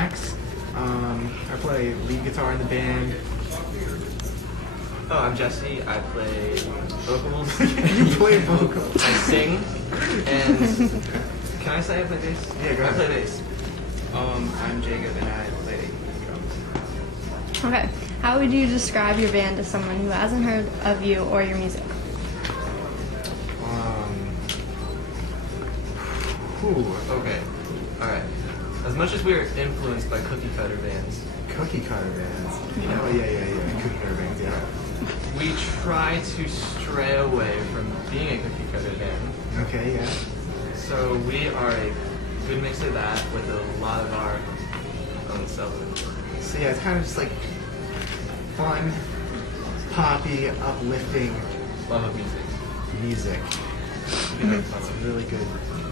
Max. I play lead guitar in the band. Oh, I'm Jesse. I play vocals. You play vocals. I sing. And can I say I play bass? Yeah, go ahead. I play bass. I'm Jacob and I play drums. Okay. How would you describe your band to someone who hasn't heard of you or your music? Okay. Alright. As much as we are influenced by cookie cutter bands, Cookie cutter bands. Oh, yeah. Cookie cutter bands, yeah. we try to stray away from being a cookie cutter band. Okay, yeah. So we are a good mix of that with a lot of our own self. So yeah, it's kind of just like fun, poppy, uplifting Love of music. music. That's really good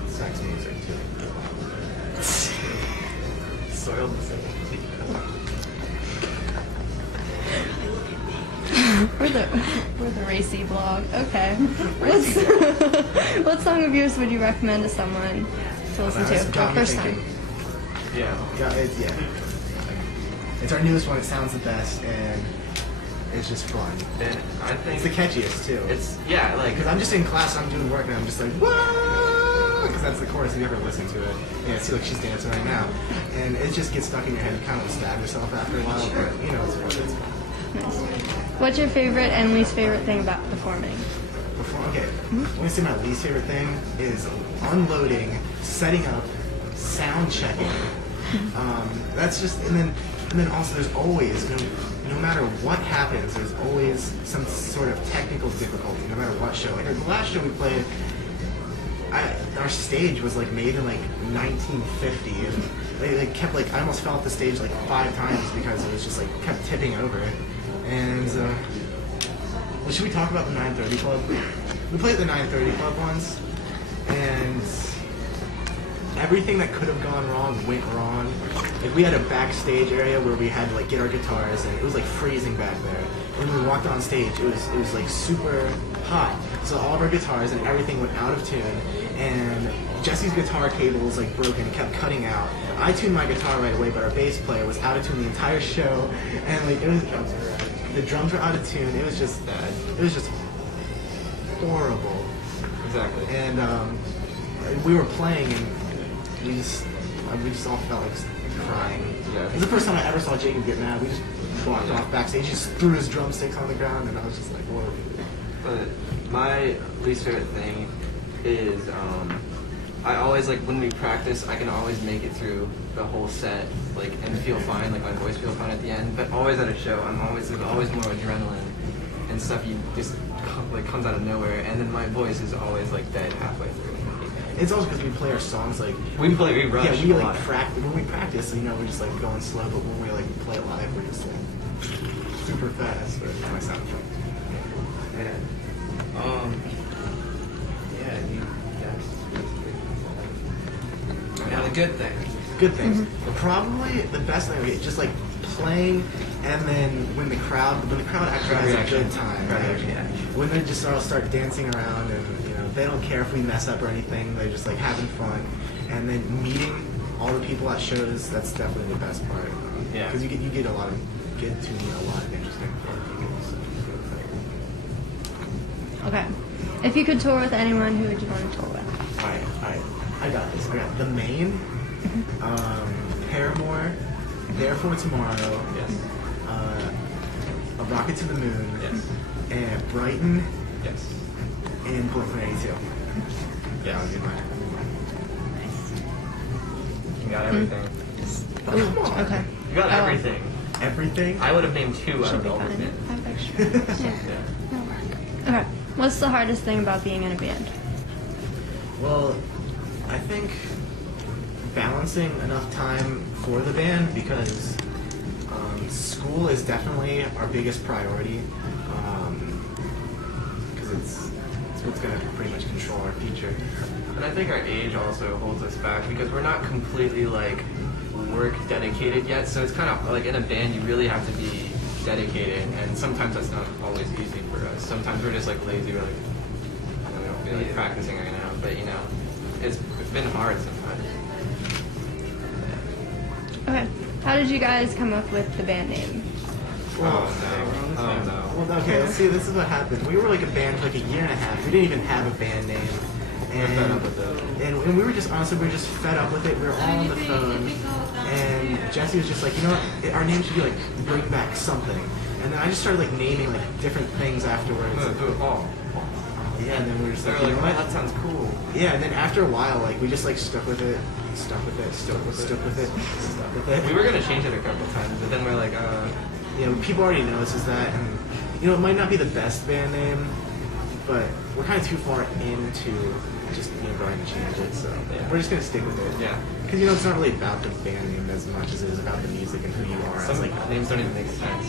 sex music too. Soiled the same. We're the racy blog. Okay. What song of yours would you recommend to someone to listen to for the first time? Yeah. Yeah. It's our newest one. It sounds the best, and it's just fun. And I think It's the catchiest too. like Because I'm just in class, I'm doing work, and I'm just like, whoa! Because that's the chorus. If you ever listen to it, yeah, I see like she's dancing right now, and it just gets stuck in your head. You kind of stab yourself after a while, but you know, it's fun. Nice. What's your favorite and least favorite thing about performing? Okay, let me say my least favorite thing is unloading, setting up, sound checking. That's just, and then also there's always, no matter what happens, there's always some sort of technical difficulty, no matter what show. Like the last show we played, our stage was like made in like 1950, and they kept like, I almost fell off the stage like 5 times because it was just like kept tipping over. And well, should we talk about the 930 Club? We played at the 930 Club once, and everything that could have gone wrong went wrong. Like we had a backstage area where we had to like get our guitars, and it was like freezing back there. And when we walked on stage, it was like super hot. So all of our guitars and everything went out of tune, and Jesse's guitar cable was like broken and kept cutting out. I tuned my guitar right away, but our bass player was out of tune the entire show, and like the drums were out of tune. It was just bad. It was just horrible. exactly. And we were playing, and we just all felt like crying. Yeah. It was the first time I ever saw Jacob get mad. We just walked off backstage, he just threw his drumsticks on the ground, and I was just like, whoa. But my least favorite thing is I always like when we practice, I can always make it through the whole set, like and feel fine, like my voice feels fine at the end. But always at a show, there's always more adrenaline and stuff. You just like comes out of nowhere, and then my voice is always like dead halfway through. It's also because we play our songs like We rush. yeah, we a like lot. practice when we practice, you know, we're just like going slow, but when we like play it live, we're just like super fast. But that might sound fun. Yeah. Now the good thing. Good things. Probably the best thing is just like playing, and then when the crowd actually has a good time, Crowd like, reaction. when they just all start dancing around, and you know they don't care if we mess up or anything. They're just like having fun, and then meeting all the people at shows. That's definitely the best part. Yeah. Because you get to meet a lot of interesting people. So. Okay. If you could tour with anyone, who would you want to tour with? All right. I got this. I got The Maine, Paramore, Therefore Tomorrow, Yes. A Rocket to the Moon, Yes. and Brighton, Yes. and Blink-182. Yes. That would be mine. You got everything. Come on. Okay. You got Oh. everything. Everything? I would have named 2 out Should of be all of fine. it. I have extra. Yeah. Yeah. That'll work. Okay. What's the hardest thing about being in a band? Well, I think balancing enough time for the band, because school is definitely our biggest priority, because it's what's going to pretty much control our future. And I think our age also holds us back because we're not completely like work dedicated yet. So it's kind of like in a band you really have to be dedicated, and sometimes that's not always easy for us. Sometimes we're just like lazy, we're like, we don't feel like practicing right now. But you know, it's been hard sometimes. Okay. How did you guys come up with the band name? Oh no. Well, okay, let's see. This is what happened. We were like a band for like a year and a half. We didn't even have a band name. And, fed up with it. And we were just, honestly, we were just fed up with it. We were all on the phone. And Jesse was just like, you know what? Our name should be like Bring Back Something. And then I just started like naming like different things afterwards. Yeah, and then we were just They like, were you like, know oh, what? that sounds cool. Yeah, and then after a while, like we just like stuck with it. We were gonna change it a couple times, but then we're like, Yeah, people already know us as that, and you know it might not be the best band name, but we're kind of too far into just going to change it, so Yeah. we're just gonna stick with it. yeah. Because it's not really about the band name as much as it is about the music and who you are. Some as like names don't even make sense.